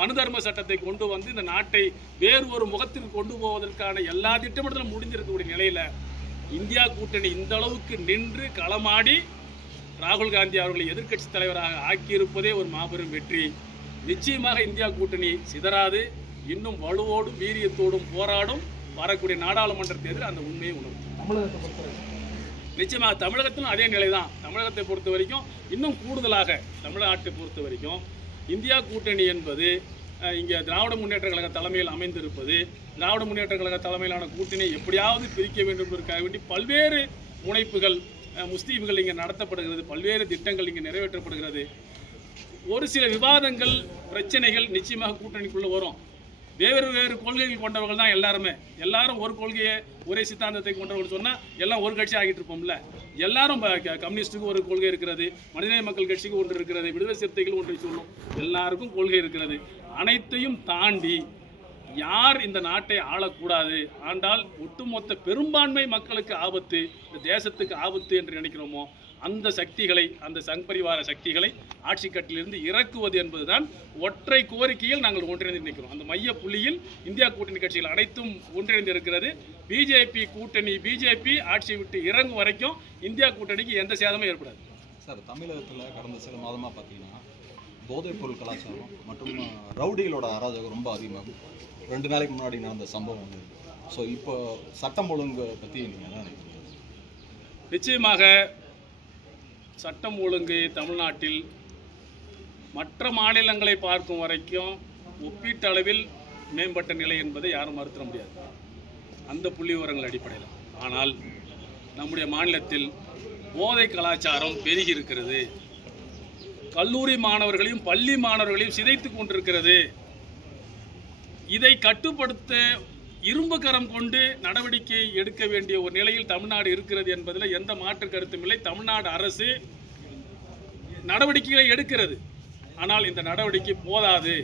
மனு தர்ம சட்டத்தை கொண்டு வந்து இந்த நாட்டை வேறு ஒரு முகத்திற்கு கொண்டு போவதற்கான எல்லா திட்டமிடலும் முடிஞ்சிருக்கக்கூடிய நிலையில இந்தியா கூட்டணி இந்த அளவுக்கு நின்று களமாடி ராகுல் காந்தி அவர்களை எதிர்க்கட்சி தலைவராக ஆக்கியிருப்பதே ஒரு மாபெரும் வெற்றி. நிச்சயமாக இந்தியா கூட்டணி சிதறாது, இன்னும் வலுவோடும் வீரியத்தோடும் போராடும். வரக்கூடிய நாடாளுமன்ற தேர்தல் அந்த உண்மையை உணரும். நிச்சயமாக தமிழகத்திலும் அதே நிலை தான். தமிழகத்தை பொறுத்த வரைக்கும் இன்னும் கூடுதலாக தமிழ்நாட்டை பொறுத்த வரைக்கும் இந்தியா கூட்டணி என்பது இங்கே திராவிட முன்னேற்ற கழக தலைமையில் அமைந்திருப்பது, திராவிட முன்னேற்ற கழக தலைமையிலான கூட்டணியை எப்படியாவது பிரிக்க வேண்டும் என்பதற்காக வேண்டி பல்வேறு முனைப்புகள் முஸ்லீம்கள் இங்கே நடத்தப்படுகிறது, பல்வேறு திட்டங்கள் இங்கே நிறைவேற்றப்படுகிறது. ஒரு சில விவாதங்கள் பிரச்சனைகள் நிச்சயமாக கூட்டணிக்குள்ளே வரும். வேறு வேறு கொள்கைகள் கொண்டவர்கள் தான் எல்லாரும் ஒரு கொள்கையை ஒரே சித்தாந்தத்தை கொண்டவர்கள் சொன்னால் எல்லாம் ஒரு கட்சி ஆகிட்டு இருப்போம்ல. எல்லாரும் கம்யூனிஸ்ட்டுக்கு ஒரு கொள்கை இருக்கிறது, மனிதநேய மக்கள் கட்சிக்கு ஒன்று இருக்கிறது, விடுதலை சிறுத்தைகள் ஒன்றை சொல்லும், எல்லாருக்கும் கொள்கை இருக்கிறது. அனைத்தையும் தாண்டி யார் இந்த நாட்டை ஆளக்கூடாது, ஆண்டால் ஒட்டுமொத்த பெரும்பான்மை மக்களுக்கு ஆபத்து, இந்த தேசத்துக்கு ஆபத்து என்று நினைக்கிறோமோ அந்த சக்திகளை, அந்த சங்பரிவார சக்திகளை ஆட்சி கட்டிலிருந்து இறக்குவது என்பதுதான் ஒற்றை கோரிக்கையில் நாங்கள் ஒன்றிணைந்து நிற்கிறோம். அந்த மைய புள்ளியில் இந்தியா கூட்டணி கட்சிகள் அனைத்தும் ஒன்றிணைந்து இருக்கிறது. பிஜேபி ஆட்சியை விட்டு இறங்கும் வரைக்கும் இந்தியா கூட்டணிக்கு எந்த சேதமும் ஏற்படாது. சார், தமிழகத்தில் கடந்த சில மாதமாக பார்த்தீங்கன்னா போதைப்பொருள் கலாச்சாரம் மற்றும் ரவுடிகளோட அராஜகம் ரொம்ப அதிகமாகும். 2 நாளைக்கு முன்னாடி நடந்த சம்பவம் ஒன்று. ஸோ இப்போ சட்டம் ஒழுங்கு பற்றி நீங்கள் தான் நினைக்கிறீங்க? நிச்சயமாக சட்டம் ஒழுங்கு தமிழ்நாட்டில் மற்ற மாநிலங்களை பார்க்கும் வரைக்கும் ஒப்பீட்டளவில் மேம்பட்ட நிலை என்பதை யாரும் மறுத்திட முடியாது, அந்த புள்ளி விவரங்கள் அடிப்படையில். ஆனால் நம்முடைய மாநிலத்தில் போதை கலாச்சாரம் பெருகி இருக்கிறது. கல்லூரி மாணவர்களையும் பள்ளி மாணவர்களையும் சிதைத்து கொண்டிருக்கிறது. இதை கட்டுப்படுத்த இரும்பு கரம் கொண்டு நடவடிக்கை எடுக்க வேண்டிய ஒரு நிலையில் தமிழ்நாடு இருக்கிறது என்பதில் எந்த மாற்று கருத்தும் இல்லை. தமிழ்நாடு அரசு நடவடிக்கைகளை எடுக்கிறது, ஆனால் இந்த நடவடிக்கை போதாது.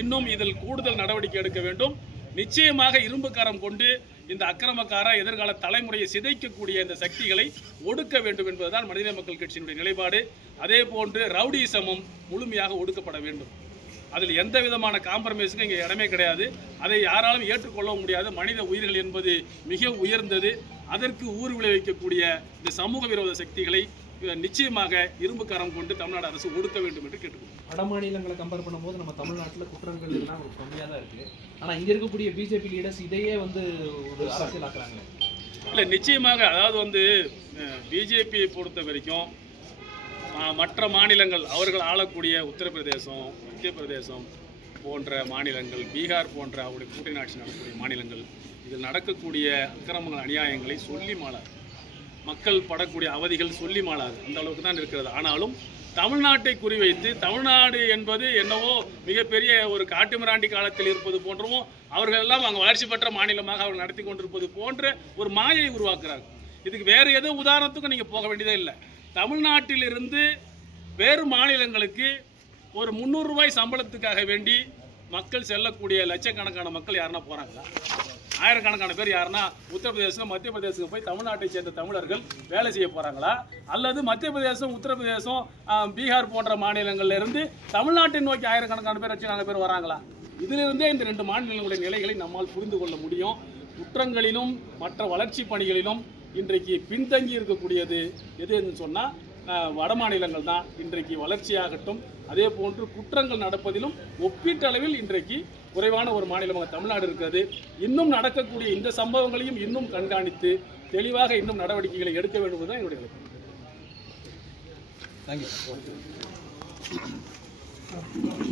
இன்னும் இதில் கூடுதல் நடவடிக்கை எடுக்க வேண்டும். நிச்சயமாக இரும்பு கரம் கொண்டு இந்த அக்கிரமக்கார எதிர்கால தலைமுறையை சிதைக்கக்கூடிய இந்த சக்திகளை ஒடுக்க வேண்டும் என்பதுதான் மனிதநேய மக்கள் கட்சியினுடைய நிலைப்பாடு. அதே போன்று ரவுடிசமும் முழுமையாக ஒடுக்கப்பட வேண்டும். அதில் எந்த விதமான காம்ப்ரமைஸுக்கும் இங்கே இடமே கிடையாது. அதை யாராலும் ஏற்றுக்கொள்ள முடியாது. மனித உயிர்கள் என்பது மிக உயர்ந்தது. அதற்கு ஊர் விளைவிக்கக்கூடிய இந்த சமூக விரோத சக்திகளை நிச்சயமாக இரும்பு கரம் கொண்டு தமிழ்நாடு அரசு ஒடுக்க வேண்டும் என்று கேட்டுக்கொள்ளும். வட மாநிலங்களை கம்பேர் பண்ணும்போது நம்ம தமிழ்நாட்டில் குற்றங்கள் எல்லாம் கம்மியாக தான் இருக்குது. ஆனால் இங்கே இருக்கக்கூடிய பிஜேபி லீடர்ஸ் இதையே ஒரு அரசியலாக்குறாங்க. இல்லை, நிச்சயமாக. அதாவது பிஜேபியை பொறுத்த வரைக்கும் மற்ற மாநிலங்கள் அவர்கள் ஆளக்கூடிய உத்தரப்பிரதேசம், மத்திய பிரதேசம் போன்ற மாநிலங்கள், பீகார் போன்ற அவருடைய கூட்டணி ஆட்சி நடக்கக்கூடிய மாநிலங்கள், இதில் நடக்கக்கூடிய அக்கிரமங்கள் அநியாயங்களை சொல்லி மாளாது. மக்கள் படக்கூடிய அவதிகள் சொல்லி மாளாது. அந்த அளவுக்கு தான் இருக்கிறது. ஆனாலும் தமிழ்நாட்டை குறிவைத்து தமிழ்நாடு என்பது என்னவோ மிகப்பெரிய ஒரு காட்டுமிராண்டி காலத்தில் இருப்பது போன்றவும் அவர்கள் எல்லாம் அங்கே வளர்ச்சி பெற்ற மாநிலமாக அவர்கள் நடத்தி கொண்டிருப்பது போன்ற ஒரு மாயை உருவாக்குறாங்க. இதுக்கு வேறு எதுவும் உதாரணத்துக்கும் நீங்கள் போக வேண்டியதே இல்லை. தமிழ்நாட்டிலிருந்து வேறு மாநிலங்களுக்கு ஒரு 300 ரூபாய் சம்பளத்துக்காக வேண்டி மக்கள் செல்லக்கூடிய லட்சக்கணக்கான மக்கள் யாருன்னா போகிறாங்களா? ஆயிரக்கணக்கான பேர் யாருன்னா உத்தரப்பிரதேசம் மத்திய பிரதேசத்துக்கு போய் தமிழ்நாட்டை சேர்ந்த தமிழர்கள் வேலை செய்ய போகிறாங்களா? அல்லது மத்திய பிரதேசம், உத்தரப்பிரதேசம், பீகார் போன்ற மாநிலங்களிலிருந்து தமிழ்நாட்டை நோக்கி ஆயிரக்கணக்கான பேர், லட்சக்கணக்கான பேர் வராங்களா? இதிலிருந்தே இந்த 2 மாநிலங்களுடைய நிலைகளை நம்மால் புரிந்து கொள்ள முடியும். குற்றங்களிலும் மற்ற வளர்ச்சி பணிகளிலும் இன்றைக்கு பின்தங்கி இருக்கக்கூடியது எதுன்னு சொன்னால் வட மாநிலங்கள் தான். இன்றைக்கு வளர்ச்சியாகட்டும், அதே போன்று குற்றங்கள் நடப்பதிலும் ஒப்பீட்டளவில் இன்றைக்கு குறைவான ஒரு மாநிலமாக தமிழ்நாடு இருக்கிறது. இன்னும் நடக்கக்கூடிய இந்த சம்பவங்களையும் இன்னும் கண்காணித்து தெளிவாக இன்னும் நடவடிக்கைகளை எடுக்க வேண்டும் என்பதுதான் என்னுடைய தேங்க்யூ.